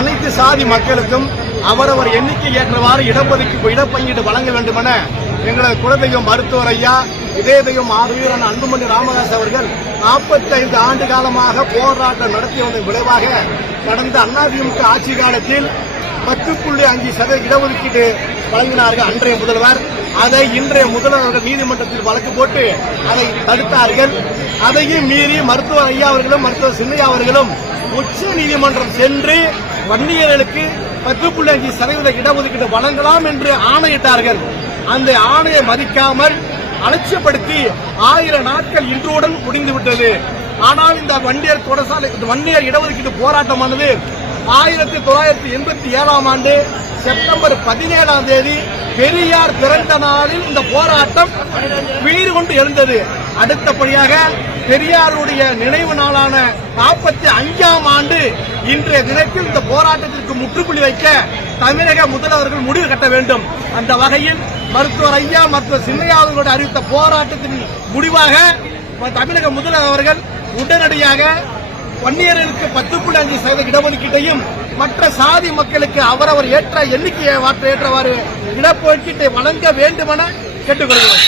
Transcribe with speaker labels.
Speaker 1: அனைத்து சாதி மக்களுக்கும் அவரவர் எண்ணிக்கை ஏற்றவாறு இடஒதுக்கீடு இடப்பங்கீடு வழங்க வேண்டும் என எங்களது குலதெய்வம் மருத்துவர் ஐயா இதே தெய்வம் ஆறுவீரன் அன்புமணி ராமதாஸ் அவர்கள் 45 ஆண்டு காலமாக போராட்டம் நடத்தி வந்த விளைவாக கடந்த அதிமுக ஆட்சி காலத்தில் பத்து புள்ளி அஞ்சு சதவீத இடஒதுக்கீடு வழங்கினார்கள் அன்றைய முதல்வர். அதை இன்றைய முதல்வர்கள் நீதிமன்றத்தில் வழக்கு போட்டு அதை தடுத்தார்கள். அதையும் மீறி மருத்துவர் ஐயா அவர்களும் மருத்துவர் சின்னையா அவர்களும் உச்ச நீதிமன்றம் சென்று வன்னியர்களுக்கு பத்து புள்ளி அஞ்சு சதவீத இடஒதுக்கீடு வழங்கலாம் என்று ஆணையிட்டார்கள். அந்த ஆணையை மதிக்காமல் அலட்சியப்படுத்தி ஆயிரம் நாட்கள் இன்றுடன் முடிந்துவிட்டது. ஆனால் இந்த வண்டியர் தொடர்சாலை இந்த வன்னியர் இடஒதுக்கீடு போராட்டமானது ஆயிரத்தி தொள்ளாயிரத்தி எண்பத்தி ஏழாம் ஆண்டு செப்டம்பர் பதினேழாம் தேதி பெரியார் பிறந்த நாளில் இந்த போராட்டம் வீறு கொண்டு எழுந்தது. அடுத்தபடியாக பெரியாருடைய நினைவு நாளான நாற்பத்தி அஞ்சாம் ஆண்டு இன்றைய தினத்தில் இந்த போராட்டத்திற்கு முற்றுப்புள்ளி வைக்க தமிழக முதல்வர்கள் முடிவு கட்ட வேண்டும். அந்த வகையில் மருத்துவர் ஐயா மருத்துவர் சின்னையா அவர்களோடு அறிவித்த போராட்டத்தின் முடிவாக தமிழக முதல்வர் அவர்கள் உடனடியாக வன்னியர்களுக்கு பத்து புள்ளி அஞ்சு சதவீத இடஒதுக்கீட்டையும் மற்ற சாதி மக்களுக்கு அவரவர் ஏற்ற எண்ணிக்கையை ஏற்றவாறு இடஒதுக்கீட்டை வழங்க வேண்டுமென கேட்டுக்கொள்கிறோம்.